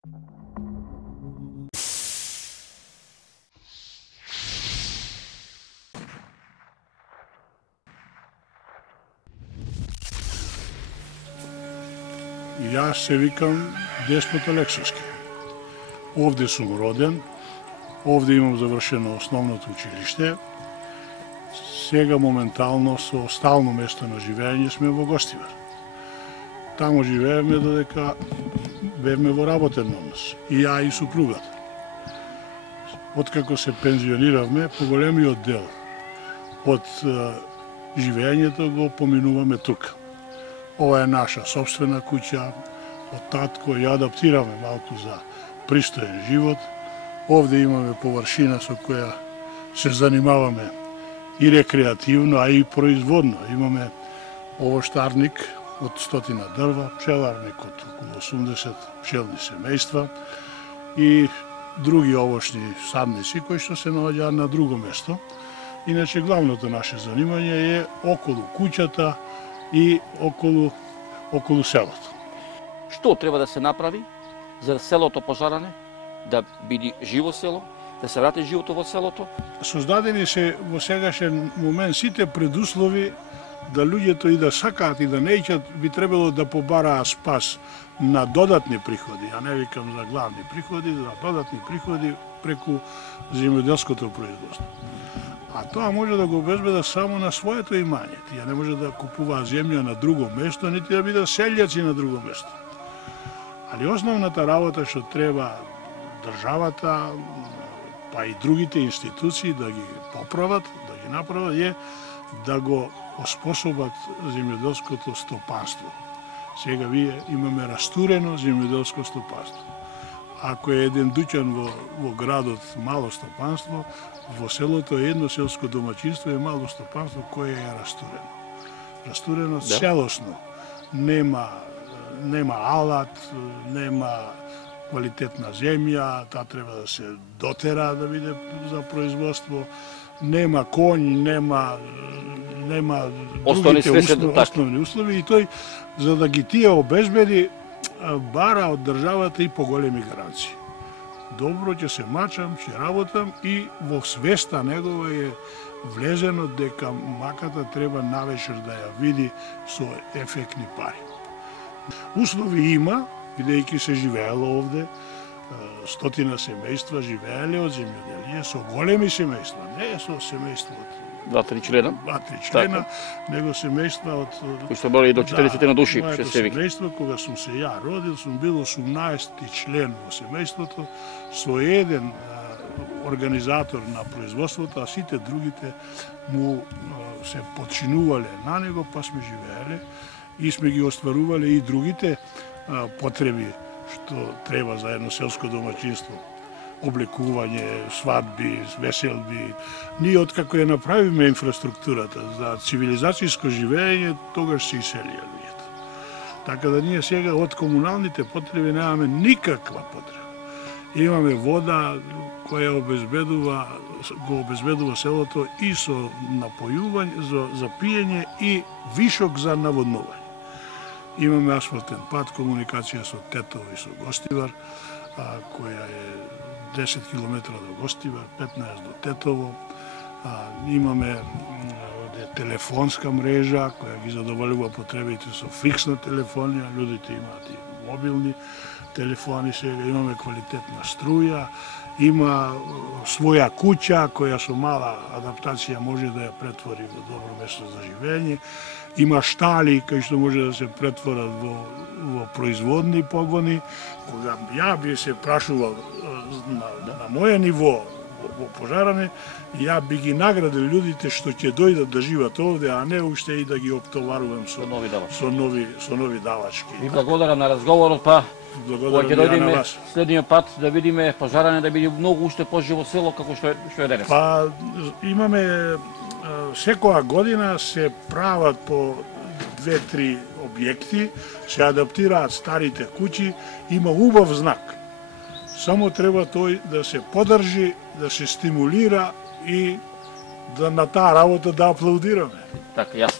Јас се викам Деспот Алексовски. Овде сум роден, овде имам завршено основното училиште. Сега моментално со стално место на живење сме во Гостивар. Тамо живееме додека бевме во работен однос, и ја и супругата. Откако се пензиониравме, поголемиот дел од живењето го поминуваме тука. Ова е наша собствена куќа, од татко ја адаптираме малку за пристоен живот. Овде имаме површина со која се занимаваме и рекреативно, а и производно. Имаме овоштарник од 100 дрва, пчеларник од околу 80 пчелни семејства и други овошни садници кои што се наоѓаат на друго место. Иначе главното наше занимање е околу куќата и околу селото. Што треба да се направи за селото Пожаране да биде живо село, да се врати живото во селото? Создадени се во сегашен момент сите предуслови да луѓето и да сакаат и да неќат, би требало да побараат спас на додатни приходи, а не викам за главни приходи, за додатни приходи преку земјоделското производство. А тоа може да го обезбеда само на своето имање. Тие не може да купуваат земја на друго место, нити да бидат селјаци на друго место. Али основната работа што треба државата, па и другите институции да ги поправат, да ги направат, е да го оспособат земјоделското стопанство. Сега вие имаме растурено земјоделско стопанство. Ако е еден дуќан во градот мало стопанство, во селото е едно селско домаќинство и мало стопанство кое е растурено. Растурено целосно. Нема алат, нема квалитетна земја, таа треба да се дотера да биде за производство, нема коњ, нема основни услови и тој, за да ги тие обезбеди, бара од државата и поголеми гаранции. Добро ќе се мачам, ќе работам и во свеста негова е влезено дека маката треба навечер да ја види со ефектни пари. Услови има, бидејќи се живеело овде, 100 семејства живееле од земјоделие, со големи семејства, не со семејства од 2-3 члена. 2-3 члена, него семејства од... Кои што брои до 40 на души, моето се вика. семејство, кога сум се ја родил, сум бил 18-ти член во семејството, со еден организатор на производството, а сите другите му се подчинувале на него, па сме живееле и сме ги остварувале и другите потреби што треба за едно селско домаќинство. Облекување, свадби, веселби. Ние откако ја направиме инфраструктурата за цивилизацијско живење, тогаш се иселија луѓето. Така да ние сега од комуналните потреби немаме никаква потреба. Имаме вода која го обезбедува селото и со напојување, за пиење и вишок за наводнување. Имаме асфалтен пат, комуникација со Тетово и со Гостивар, која е 10 км до Гостивар, 15 до Тетово. Имаме телефонска мрежа која ги задоволува потребите со фиксна телефонија, луѓето имаат и мобилни телефони сега, имаме квалитетна струја, има своја куќа која со мала адаптација може да ја претвори во добро место за живење, има штали кои што може да се претворат во производни погони. Кога ја би се прашувал на моје ниво во Пожаране, ја би ги наградил луѓите што ќе дојдат да живеат овде, а не уште и да ги оптоварувам со нови давачки. Ви благодарам на разговорот, па Благодарам ќе дојдеме следниот пат да видиме Пожаране да биде многу уште поживо село како што е денес. Па имаме секоја година се прават по 2-3 објекти, се адаптираат старите куќи, има убав знак. Само треба тој да се подржи, да се стимулира и да на таа работа да аплаудираме. Така, јасно.